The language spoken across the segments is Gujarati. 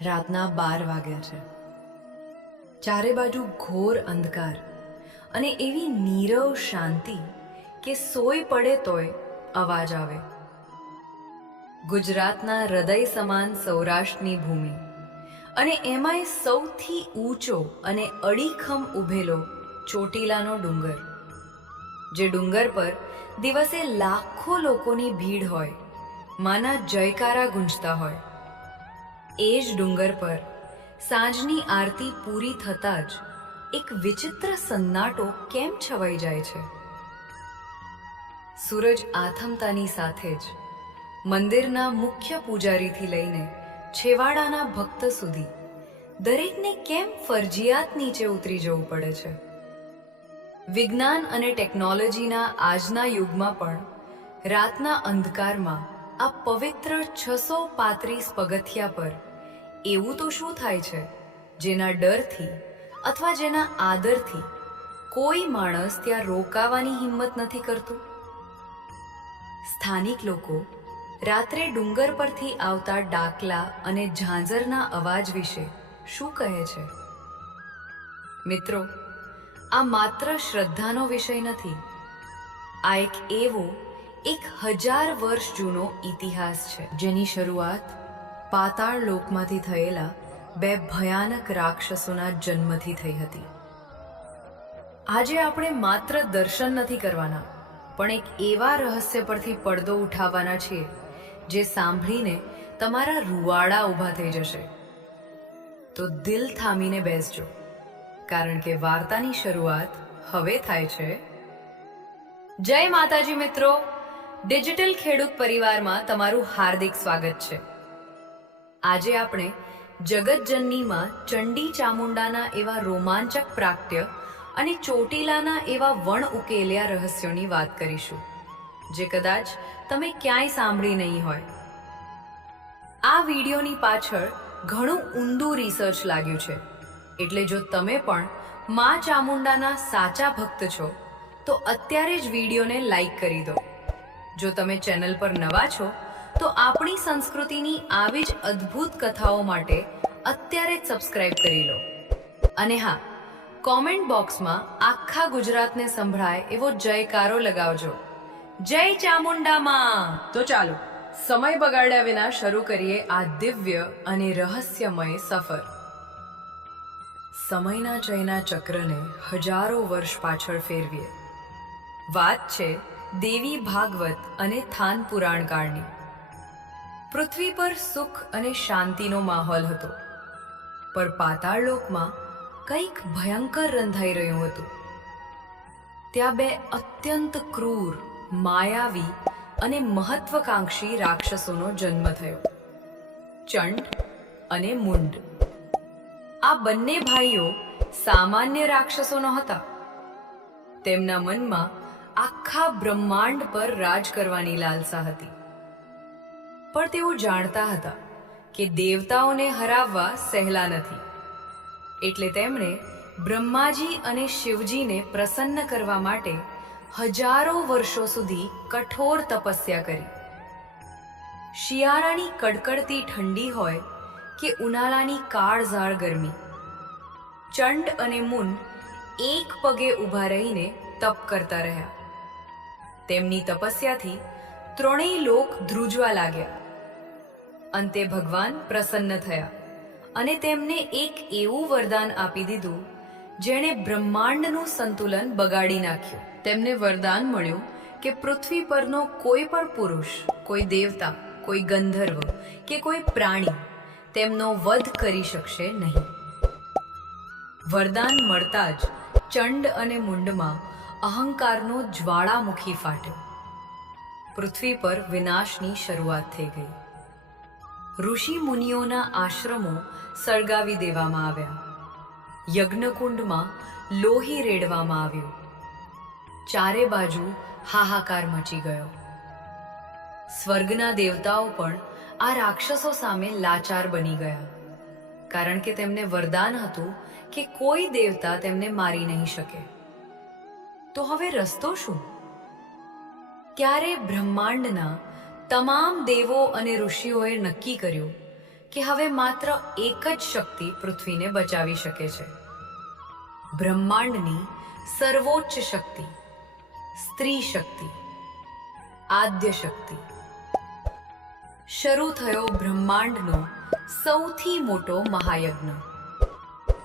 રાતના 12 વાગ્યા છે. ચારે બાજુ ઘોર અંધકાર અને એવી નીરવ શાંતિ કે સોઈ પડે તોય અવાજ આવે. ગુજરાતના હૃદય સમાન સૌરાષ્ટ્રની ભૂમિ અને એમાંય સૌથી ઊંચો અને અડીખમ ઊભેલો ચોટીલાનો ડુંગર, જે ડુંગર પર દિવસે લાખો લોકોની ભીડ હોય, માના જયકારા ગુંજતા હોય. એ જ ડુંગર પર સાંજની આરતી પૂરી થતાં જ એક વિચિત્ર સન્નાટો કેમ છવાઈ જાય છે? સૂરજ આથમતાની સાથે જ મંદિરના મુખ્ય પૂજારીથી લઈને છેવાડાના ભક્ત સુધી દરેકને કેમ ફરજિયાત નીચે ઉતરી જવું પડે છે? વિજ્ઞાન અને ટેકનોલોજીના આજના યુગમાં પણ રાતના અંધકારમાં આ પવિત્ર 635 પગથિયા પર એવું તો શું થાય છે જેના ડરથી અથવા જેના આદરથી કોઈ માણસ ત્યાં રોકાવાની હિંમત નથી કરતું? સ્થાનિક લોકો રાત્રે ડુંગર પરથી આવતા ડાકલા અને ઝાંઝરના અવાજ વિશે શું કહે છે? મિત્રો, આ માત્ર શ્રદ્ધાનો વિષય નથી. આ એક એવો 1000 વર્ષ જૂનો ઇતિહાસ છે, જેની શરૂઆત પાતાળ લોકમાંથી થયેલા 2 ભયાનક રાક્ષસોના જન્મથી થઈ હતી. આજે આપણે માત્ર દર્શન નથી કરવાના, પણ એક એવા રહસ્ય પરથી પડદો ઉઠાવવાના છીએ જે સાંભળીને તમારા રૂવાડા ઊભા થઈ જશે. તો દિલ થામીને બેસજો, કારણ કે વાર્તાની શરૂઆત હવે થાય છે. જય માતાજી મિત્રો, ડિજિટલ ખેડૂત પરિવારમાં તમારું હાર્દિક સ્વાગત છે. આજે આપણે જગતજનનીમાં ચંડી ચામુંડાના એવા રોમાંચક પ્રાક્ટ્ય અને ચોટીલાના એવા વણ ઉકેલ્યા રહસ્યોની વાત કરીશું, જે કદાચ તમે ક્યાંય સાંભળી નહીં હોય. આ વિડીયોની પાછળ ઘણું ઊંડું રિસર્ચ લાગ્યું છે, એટલે જો તમે પણ માં ચામુંડાના સાચા ભક્ત છો તો અત્યારે જ વિડીયોને લાઈક કરી દો. જો તમે ચેનલ પર નવા છો તો આપણી સંસ્કૃતિની આવી જ અદ્ભુત કથાઓ માટે અત્યારે જ સબસ્ક્રાઇબ કરી લો. અને હા, કોમેન્ટ બોક્સમાં આખા ગુજરાતને સંભળાય એવો જયકારો લગાવજો. જય ચામુંડામાં! તો ચાલો સમય બગાડ્યા વિના શરૂ કરીએ આ દિવ્ય અને રહસ્યમય સફર. સમયના ચયના ચક્રને હજારો વર્ષ પાછળ ફેરવીએ. વાત છે દેવી ભાગવત અને થાન પુરાણ કાળની. પૃથ્વી પર સુખ અને શાંતિનો માહોલ હતો, પણ પાતાળ લોકમાં કંઈક ભયંકર રંધાઈ રહ્યું હતું. ત્યાં 2 અત્યંત ક્રૂર, માયાવી અને મહત્વકાંક્ષી રાક્ષસોનો જન્મ થયો, ચંડ અને મુંડ. આ બંને ભાઈઓ સામાન્ય રાક્ષસો નહોતા. તેમના મનમાં આખા બ્રહ્માંડ પર રાજ કરવાની લાલસા હતી. પણ તેઓ જાણતા હતા કે દેવતાઓને હરાવવા સહેલા નથી, એટલે તેમણે બ્રહ્માજી અને શિવજીને પ્રસન્ન કરવા માટે હજારો વર્ષો સુધી કઠોર તપસ્યા કરી. શિયાળાની કડકડતી ઠંડી હોય કે ઉનાળાની કાળઝાળ ગરમી, ચંડ અને મુંડ એક પગે ઊભા રહીને તપ કરતા રહ્યા. તેમની તપસ્યાથી ત્રણેય લોક ધ્રુજવા લાગ્યા. અંતે ભગવાન પ્રસન્ન થયા અને તેમને એક એવું વરદાન આપી દીધું જેણે બ્રહ્માંડનું સંતુલન બગાડી નાખ્યું. તેમને વરદાન મળ્યું કે પૃથ્વી પરનો કોઈ પણ પુરુષ, કોઈ દેવતા, કોઈ ગંધર્વ કે કોઈ પ્રાણી તેમનો વધ કરી શકશે નહીં. વરદાન મળતા જ ચંડ અને મુંડમાં અહંકારનો જ્વાળામુખી ફાટ્યો. પૃથ્વી પર વિનાશની શરૂઆત થઈ ગઈ. ઋષિ મુનિઓના આશ્રમો સળગાવી દેવામાં આવ્યા. યજ્ઞકુંડમાં લોહી રેડવામાં આવ્યું. ચારે બાજુ હાહાકાર મચી ગયો. સ્વર્ગના દેવતાઓ પણ આ રાક્ષસો સામે લાચાર બની ગયા, કારણ કે તેમને વરદાન હતું કે કોઈ દેવતા તેમને મારી નહીં શકે. તો હવે રસ્તો શું? ત્યારે બ્રહ્માંડના તમામ દેવો અને ઋષિઓએ નક્કી કર્યું કે હવે માત્ર એક જ શક્તિ પૃથ્વીને બચાવી શકે છે. બ્રહ્માંડની સર્વોચ્ચ શક્તિ, સ્ત્રી શક્તિ, આદ્ય શક્તિ. શરૂ થયો બ્રહ્માંડનો સૌથી મોટો મહાયજ્ઞ.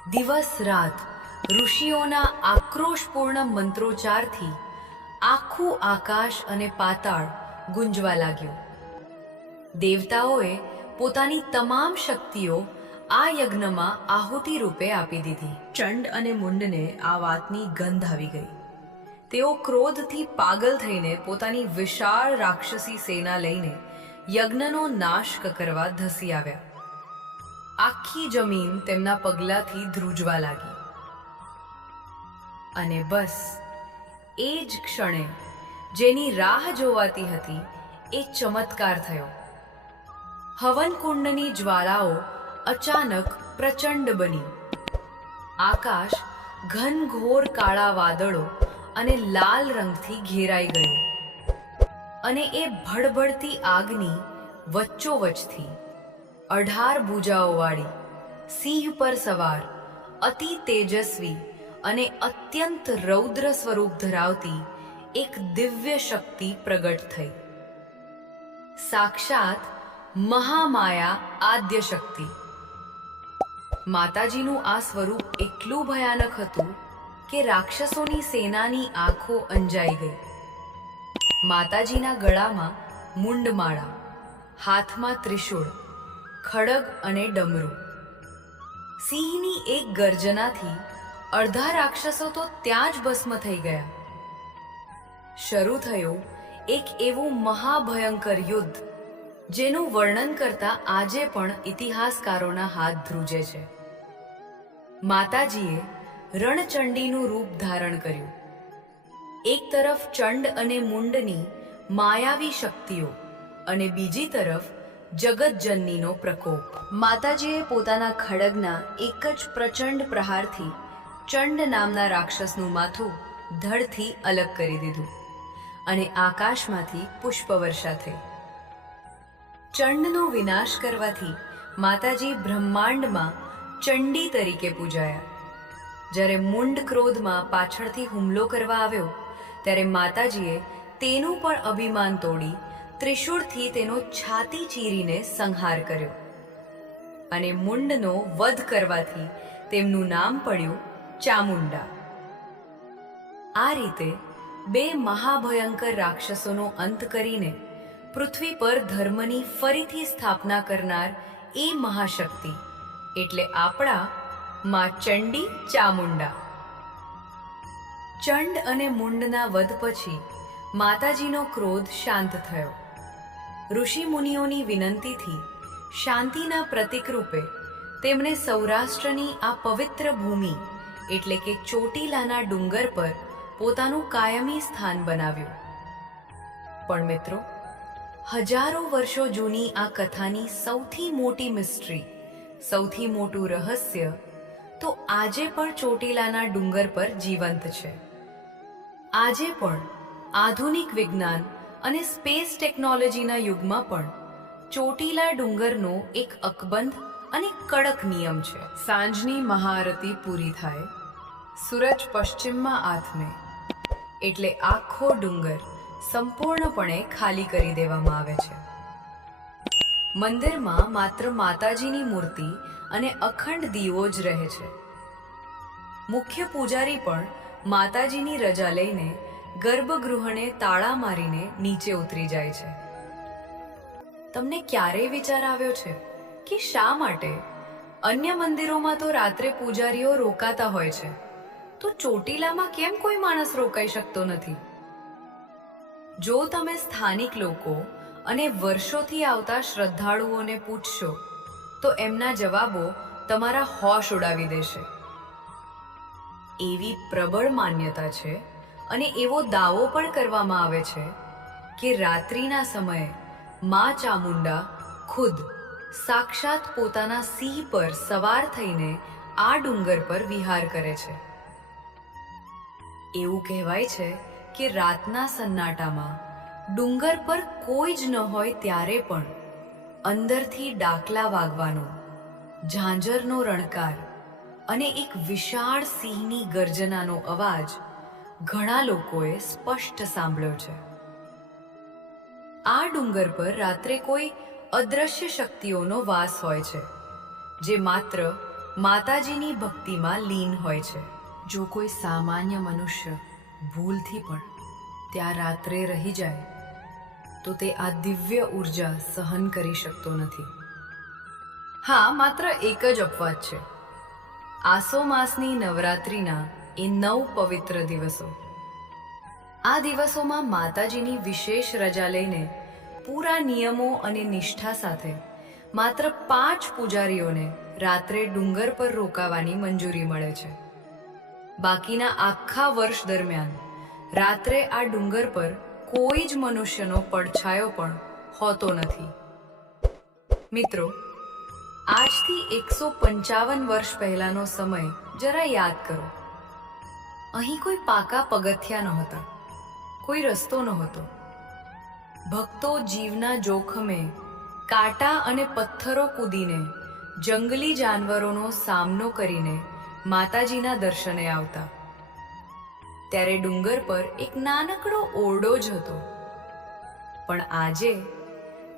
દિવસ રાત ઋષિઓના આક્રોશપૂર્ણ મંત્રોચ્ચારથી આખું આકાશ અને પાતાળ ગુંજવા લાગ્યો. દેવતાઓએ પોતાની તમામ શક્તિઓ આ યજ્ઞમાં આહુતિ રૂપે આપી દીધી. ચંડ અને મુંડને આ વાતની ગંધ આવી ગઈ. તેઓ ક્રોધથી પાગલ થઈને પોતાની વિશાળ રાક્ષસી સેના લઈને યજ્ઞનો નાશ કરવા ધસી આવ્યા. આખી જમીન તેમના પગલાથી ધ્રુજવા લાગી. અને બસ એ જ ક્ષણે જેની રાહ જોવાતી હતી એ ચમત્કાર થયો. હવનકુંડની જ્વાળાઓ અચાનક પ્રચંડ બની. આકાશ ઘનઘોર કાળા વાદળો અને લાલ રંગથી ઘેરાઈ ગયું. અને એ ભડભડતી આગની વચ્ચોવચથી 18 ભુજાઓવાળી, સિંહ પર સવાર, અતિ તેજસ્વી અને અત્યંત રૌદ્ર સ્વરૂપ ધરાવતી એક દિવ્ય શક્તિ પ્રગટ થઈ. સાક્ષાત મહામાયા આદ્ય શક્તિ. માતાજીનું આ સ્વરૂપ એટલું ભયાનક હતું કે રાક્ષસોની સેનાની આંખો અંજાઈ ગઈ. માતાજીના ગળામાં મુંડમાળા, હાથમાં ત્રિશૂળ, ખડગ અને ડમરું. સિંહની એક ગર્જનાથી અડધા રાક્ષસો તો ત્યાં જ ભસ્મ થઈ ગયા. શરૂ થયું એક એવું મહાભયંકર યુદ્ધ જેનું વર્ણન કરતા આજે પણ ઇતિહાસકારોના હાથ ધ્રુજે છે. માતાજીએ રણચંડીનું રૂપ ધારણ કર્યું. એક તરફ ચંડ અને મુંડની માયાવી શક્તિઓ અને બીજી તરફ જગતજનનીનો પ્રકોપ. માતાજીએ પોતાના ખડગના એક જ પ્રચંડ પ્રહારથી ચંડ નામના રાક્ષસનું માથું ધડથી અલગ કરી દીધું અને આકાશમાંથી પુષ્પવર્ષા થઈ. ચંડનો વિનાશ કરવાથી માતાજી બ્રહ્માંડમાં ચંડી તરીકે પૂજાયા. જ્યારે મુંડ ક્રોધમાં પાછળથી હુમલો કરવા આવ્યો ત્યારે માતાજીએ તેનું પણ અભિમાન તોડી ત્રિશૂળથી તેનો છાતી ચીરીને સંહાર કર્યો. અને મુંડનો વધ કરવાથી તેમનું નામ પડ્યું ચામુંડા. આ રીતે બે મહાભયંકર રાક્ષસોનો અંત કરીને પૃથ્વી પર ધર્મની ફરીથી સ્થાપના કરનાર એ મહાશક્તિ એટલે આપણા માં ચંડી ચામુંડા. ચંડ અને મુંડના વધ પછી માતાજીનો ક્રોધ શાંત થયો. ઋષિ મુનિઓની વિનંતીથી શાંતિના પ્રતીક રૂપે તેમણે સૌરાષ્ટ્રની આ પવિત્ર ભૂમિ એટલે કે ચોટીલાના ડુંગર પર પોતાનું કાયમી સ્થાન બનાવ્યું. પણ મિત્રો, હજારો વર્ષો જૂની આ કથાની સૌથી મોટી મિસ્ટ્રી, સૌથી મોટું રહસ્ય તો આજે પણ ચોટીલાના ડુંગર પર જીવંત છે. આજે પણ આધુનિક વિજ્ઞાન અને સ્પેસ ટેકનોલોજીના યુગમાં પણ ચોટીલા ડુંગરનો એક અકબંધ અને કડક નિયમ છે. સાંજની મહાઆરતી પૂરી થાય, સૂરજ પશ્ચિમમાં આથમે એટલે આખો ડુંગર સંપૂર્ણપણે ખાલી કરી દેવામાં આવે છે. મંદિરમાં માત્ર માતાજીની મૂર્તિ અને અખંડ દીવો જ રહે છે. મુખ્ય પૂજારી પણ માતાજીની રજા લઈને ગર્ભગૃહને તાળા મારીને નીચે ઉતરી જાય છે. તમને ક્યારેય વિચાર આવ્યો છે કે શા માટે અન્ય મંદિરોમાં તો રાત્રે પૂજારીઓ રોકાતા હોય છે, તો ચોટીલામાં કેમ કોઈ માણસ રોકાઈ શકતો નથી? જો તમે સ્થાનિક લોકો અને વર્ષોથી આવતા શ્રદ્ધાળુઓને પૂછશો તો એમના જવાબો તમારા હોશ ઉડાવી દેશે. એવી પ્રબળ માન્યતા છે અને એવો દાવો પણ કરવામાં આવે છે કે રાત્રિના સમયે માં ચામુંડા ખુદ સાક્ષાત પોતાના સિંહ પર સવાર થઈને આ ડુંગર પર વિહાર કરે છે. એવું કહેવાય છે કે રાતના સન્નાટામાં ડુંગર પર કોઈ જ ન હોય ત્યારે પણ અંદરથી ડાકલા વાગવાનો, ઝાંઝરનો રણકાર અને એક વિશાળ સિંહની ગર્જનાનો અવાજ ઘણા લોકોએ સ્પષ્ટ સાંભળ્યો છે. આ ડુંગર પર રાત્રે કોઈ અદ્રશ્ય શક્તિઓનો વાસ હોય છે, જે માત્ર માતાજીની ભક્તિમાં લીન હોય છે. જો કોઈ સામાન્ય મનુષ્ય ભૂલથી પણ ત્યાં રાત્રે રહી જાય તો તે આ દિવ્ય ઉર્જા સહન કરી શકતો નથી. હા, માત્ર એક જ અપવાદ છે. આસો માસની નવરાત્રિના એ 9 પવિત્ર દિવસો. આ દિવસોમાં માતાજીની વિશેષ રજા લઈને પૂરા નિયમો અને નિષ્ઠા સાથે માત્ર 5 પૂજારીઓને રાત્રે ડુંગર પર રોકાવાની મંજૂરી મળે છે. બાકીના આખા વર્ષ દરમિયાન રાત્રે આ ડુંગર પર કોઈ જ મનુષ્યનો પડછાયો પણ હોતો નથી. મિત્રો, આજથી 155 વર્ષ પહેલાનો સમય જરા યાદ કરો. અહીં કોઈ પાકા પગથિયા નહોતા, કોઈ રસ્તો નહોતો. ભક્તો જીવના જોખમે કાંટા અને પથ્થરો કૂદીને જંગલી જાનવરોનો સામનો કરીને માતાજીના દર્શને આવતા. ત્યારે ડુંગર પર એક નાનકડો ઓરડો જ હતો, પણ આજે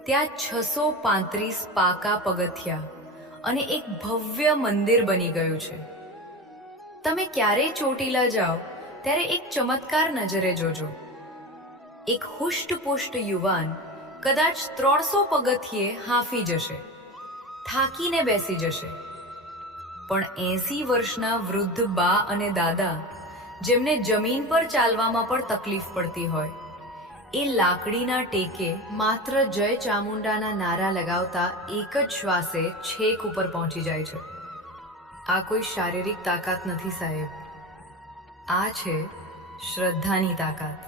ત્યાં 635 પાકા પગથિયા અને એક ભવ્ય મંદિર બની ગયું છે. તમે ક્યારેય ચોટીલા જાઓ ત્યારે એક ચમત્કાર નજરે જોજો. એક હુષ્ટપુષ્ટ યુવાન કદાચ 300 પગથિયે હાંફી જશે, થાકીને બેસી જશે, પણ 80 વર્ષના વૃદ્ધ બા અને દાદા, જેમને જમીન પર ચાલવામાં પણ તકલીફ પડતી હોય, એ લાકડીના ટેકે માત્ર જય ચામુંડાના નારા લગાવતા એક જ શ્વાસે છેક ઉપર પહોંચી જાય છે. આ કોઈ શારીરિક તાકાત નથી સાહેબ, આ છે શ્રદ્ધાની તાકાત.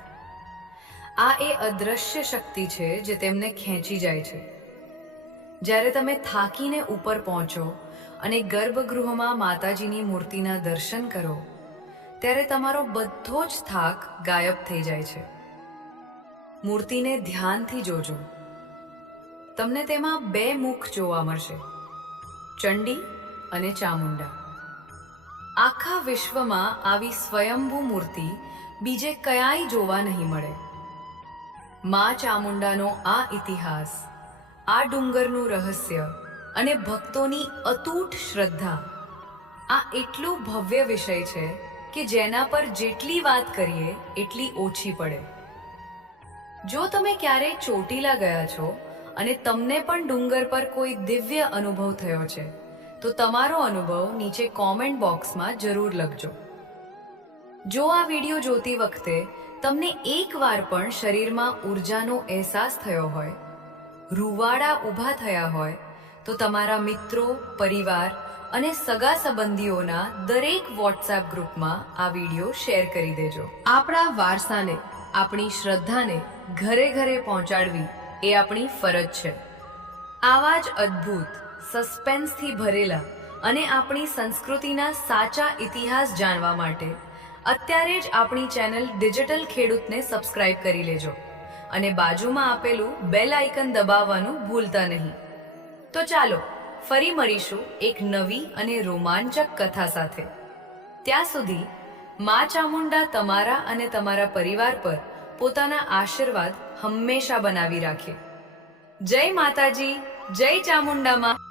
આ એ અદ્રશ્ય શક્તિ છે જે તેમને ખેંચી જાય છે. જ્યારે તમે થાકીને ઉપર પહોંચો અને ગર્ભગૃહમાં માતાજીની મૂર્તિના દર્શન કરો, ત્યારે તમારો બધો જ થાક ગાયબ થઈ જાય છે. મૂર્તિને ધ્યાનથી જોજો. તમને તેમાં 2 મુખ જોવા મળશે, ચંડી અને ચામુંડા. આખા વિશ્વમાં આવી સ્વયંભૂ મૂર્તિ બીજે ક્યાંય જોવા નહીં મળે. મા ચામુંડાનો આ ઇતિહાસ, આ ડુંગરનું રહસ્ય અને ભક્તોની અતૂટ શ્રદ્ધા, આ એટલું ભવ્ય વિષય છે કે જેના પર જેટલી વાત કરીએ એટલી ઓછી પડે. જો તમે ક્યારેય ચોટીલા ગયા છો અને તમને પણ ડુંગર પર કોઈ દિવ્ય અનુભવ થયો છે, તો તમારો અનુભવ નીચે કોમેન્ટ બોક્સમાં જરૂર લખજો. જો આ વિડીયો જોતી વખતે તમને એકવાર પણ શરીરમાં ઉર્જાનો અહેસાસ થયો હોય, રૂવાડા ઊભા થયા હોય, તો તમારા મિત્રો, પરિવાર અને સગા સંબંધીઓના દરેક વોટ્સએપ ગ્રુપમાં આ વિડીયો શેર કરી દેજો. આપણા વારસાને, આપણી શ્રદ્ધાને ઘરે ઘરે પહોંચાડવી એ આપણી ફરજ છે. આવા જ અદ્ભુત, સસ્પેન્સથી ભરેલા અને આપણી સંસ્કૃતિના સાચા ઇતિહાસ જાણવા માટે અત્યારે જ આપણી ચેનલ ડિજિટલ ખેડૂતને સબસ્ક્રાઇબ કરી લેજો અને બાજુમાં આપેલું બેલ આઇકન દબાવવાનું ભૂલતા નહીં. તો ચાલો ફરી મળીશું એક નવી અને રોમાંચક કથા સાથે. ત્યાં સુધી મા ચામુંડા તમારા અને તમારા પરિવાર પર પોતાના આશીર્વાદ હંમેશા બનાવી રાખે. જય માતાજી, જય ચામુંડામાં.